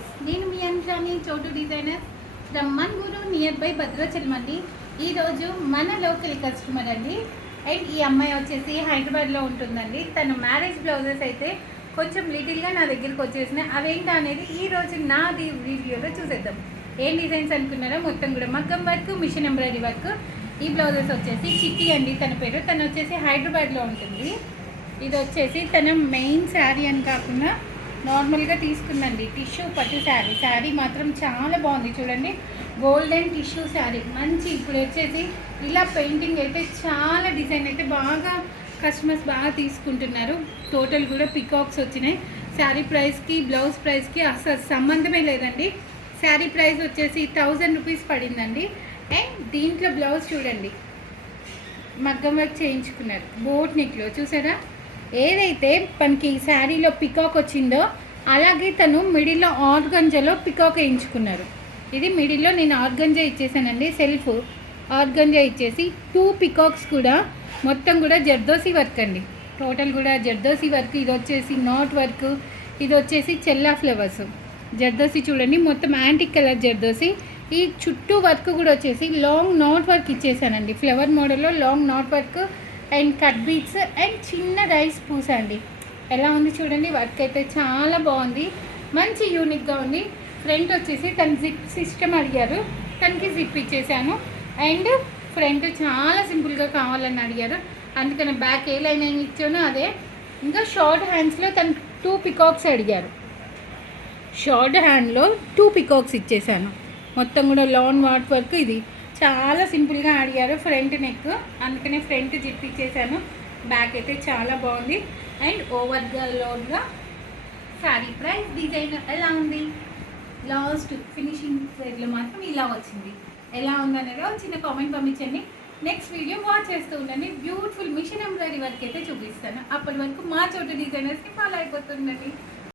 Guys, నేను మీ అనుషాని Chotu designers from Manuguru near by Bhadrachalam అండి. ఈరోజు మన లోకల్ కస్టమర్ అండి. అండ్ ఈ అమ్మాయి వచ్చేసి హైదరాబాద్లో ఉంటుందండి. తన మ్యారేజ్ బ్లౌజెస్ అయితే కొంచెం లిటిల్గా నా దగ్గరికి వచ్చేసినాయి. అవేంటా అనేది ఈరోజు నాది వీడియోలో చూసేద్దాం. ఏం డిజైన్స్ అనుకున్నారో మొత్తం కూడా మగ్గం వర్క్, మిషన్ ఎంబ్రాయిడరీ వర్క్. ఈ బ్లౌజెస్ వచ్చేసి చిట్టి అండి తన పేరు. తను వచ్చేసి హైదరాబాద్లో ఉంటుంది. ఇది వచ్చేసి తన మెయిన్ శారీ అని కాకుండా నార్మల్గా తీసుకుందండి. టిష్యూ పట్టు శారీ మాత్రం చాలా బాగుంది చూడండి. గోల్డెన్ టిష్యూ శారీ మంచి. ఇప్పుడు వచ్చేసి ఇలా పెయింటింగ్ అయితే చాలా డిజైన్ అయితే బాగా కస్టమర్స్ బాగా తీసుకుంటున్నారు. టోటల్ కూడా పికాక్స్ వచ్చినాయి. శారీ ప్రైస్కి బ్లౌజ్ ప్రైస్కి అసలు సంబంధమే లేదండి. శారీ ప్రైస్ వచ్చేసి 1000 రూపీస్ పడిందండి. అండ్ దీంట్లో బ్లౌజ్ చూడండి, మగ్గం వర్క్ చేయించుకున్నారు బోట్ నెక్లో. చూసారా, ఏదైతే మనకి ఈ శారీలో పికాక్ వచ్చిందో అలాగే తను మిడిల్లో ఆర్గంజాలో పికాక్ వేయించుకున్నారు. ఇది మిడిల్లో నేను ఆర్గంజా ఇచ్చేసానండి. సెల్ఫ్ ఆర్గంజా ఇచ్చేసి 2 పికాక్స్ కూడా మొత్తం కూడా జర్దోసి వర్క్ అండి. టోటల్ కూడా జర్దోసి వర్క్. ఇది వచ్చేసి నాట్ వర్క్, ఇది వచ్చేసి చెల్లా ఫ్లవర్స్. జర్దోసి చూడండి, మొత్తం యాంటిక్ కలర్ జర్దోసి. ఈ చుట్టూ వర్క్ కూడా వచ్చేసి లాంగ్ నాట్ వర్క్ ఇచ్చేసానండి. ఫ్లవర్ మోడల్లో long not work and cut beats and చిన్న రైస్ పూస అండి. ఎలా ఉంది చూడండి, వర్క్ అయితే చాలా బాగుంది, మంచి యూనిక్గా ఉంది. ఫ్రంట్ వచ్చేసి తను జిప్ సిస్టమ్ అడిగారు, తనకి జిప్ ఇచ్చేసాను. అండ్ ఫ్రంట్ చాలా సింపుల్గా కావాలని అడిగారు, అందుకని బ్యాక్ ఏ లైన్ అయినా ఇచ్చాను అదే. ఇంకా షార్ట్ హ్యాండ్స్లో తను 2 పికాక్స్ అడిగారు. షార్ట్ హ్యాండ్లో 2 పికాక్స్ ఇచ్చేసాను. మొత్తం కూడా లాన్ వాట్ వర్క్. ఇది చాలా సింపుల్గా అడిగారు. ఫ్రంట్ నెక్, అందుకనే ఫ్రంట్ జిప్ ఇచ్చేసాను. బ్యాక్ అయితే చాలా బాగుంది. అండ్ ఓవర్గా లోడ్గా శారీ ప్రైస్ డిజైన్ ఎలా ఉంది, లాస్ట్ ఫినిషింగ్ సైడ్లో మాత్రం ఇలా వచ్చింది. ఎలా ఉందనేది చిన్న కామెంట్ పంపించండి. నెక్స్ట్ వీడియో వాచ్ చేస్తూ ఉండండి. బ్యూటిఫుల్ మిషన్ ఎంబ్రాయిడరీ వర్క్ అయితే చూపిస్తాను. అప్పటి వరకు మా చోటు డిజైనర్స్ని ఫాలో అయిపోతుండండి.